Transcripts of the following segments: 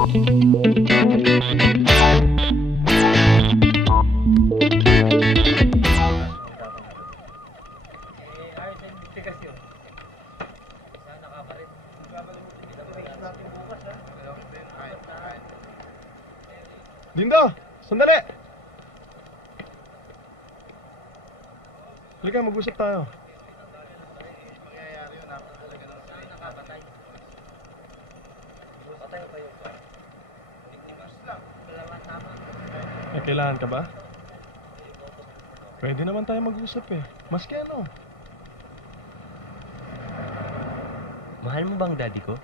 Lindo, sandali! Halika, mag-usap tayo. Eh, kailangan ka ba? Pwede naman tayo mag-usap eh. Maski ano. Mahal mo bang daddy ko?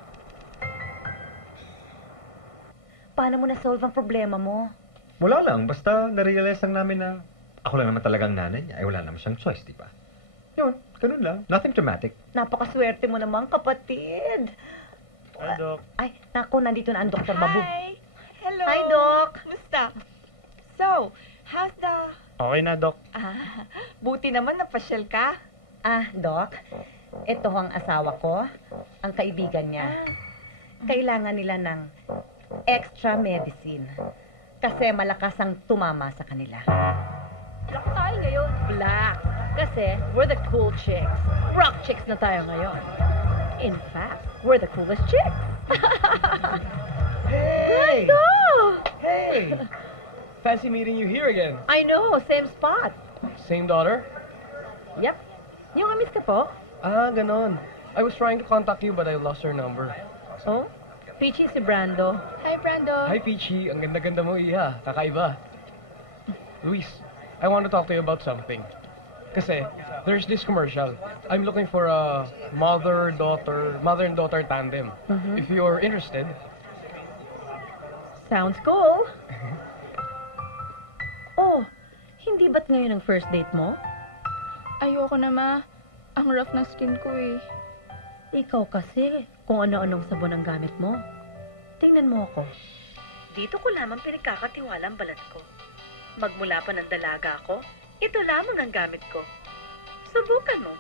Paano mo na-solve ang problema mo? Wala lang, basta narealize lang namin na ako lang naman talagang nanay niya. Ay wala naman siyang choice, di ba? Yun, ganun lang. Nothing dramatic. Napakaswerte mo naman, kapatid. Hi, Doc. Ay, naku, nandito na ang Dr. Babu. Hi! Hello! Hi, Doc! Kumusta? So, how's the... Okay na, Doc. Buti naman napasyal ka. Doc, ito ang asawa ko, ang kaibigan niya. Kailangan nila ng extra medicine kasi malakas ang tumama sa kanila. Black tayo ngayon. Black. Kasi we're the cool chicks. Rock chicks na tayo ngayon. In fact, we're the coolest chicks. Hey! Brando! Hey! Fancy meeting you here again. I know, same spot. Same daughter? Yep. Yung amis ka po? Ganon. I was trying to contact you but I lost your number. Oh? Peachy si Brando. Hi, Brando. Hi, Peachy. Ang ganda-ganda mo, Iha. Kakaiba. Luis, I want to talk to you about something. Kasi, there's this commercial. I'm looking for a mother and daughter tandem. If you're interested. Sounds cool. Oh, hindi ba't ngayon ang first date mo? Ayoko na, Ma. Ang rough na skin ko eh. Ikaw kasi, kung ano-anong sabon ang gamit mo. Tingnan mo ako. Dito ko lamang pinagkakatiwala ang balat ko. Magmula pa ng dalaga ako, ito lamang ang gamit ko. Subukan mo.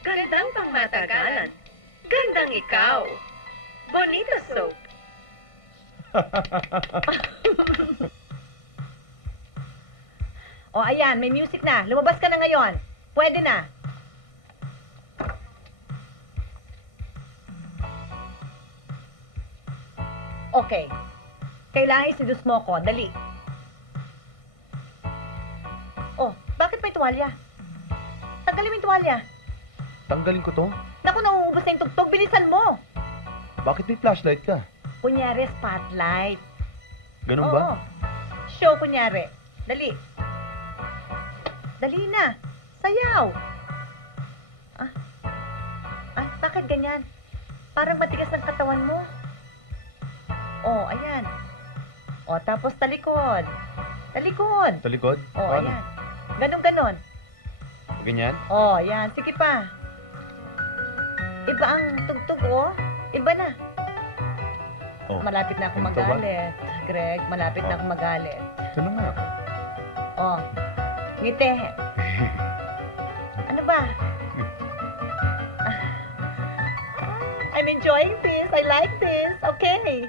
Gandang pangmatagalan. Gandang ikaw. Bonita soap. O ayan, may music na. Lumabas ka na ngayon. Pwede na. Okay. Kailangan isidus mo ko. Dali. Oh, bakit may tuwalya? Tanggalin mo yung tuwalya. Tanggalin ko to? Naku, nauubos na yung tugtog. Bilisan mo. Bakit may flashlight ka? Kunyari, spotlight. Ganun Oo. ba? Show, kunyari. Dali. Dali na. Sayaw. Bakit ganyan? Parang matigas ang katawan mo. Oh, ayan. Oh, tapos talikod. Talikod. Talikod? Oh, Paano? ayan. Ganon-ganon. Ganyan? Oh, ayan. Sige pa. Iba ang tugtog, oh. Iba na. Oh. Malapit na ako Ganito ba? magalit. Greg, malapit na ako magalit. Ganun nga ako. Oh, ngiti. Ano ba? I'm enjoying this. I like this. Okay.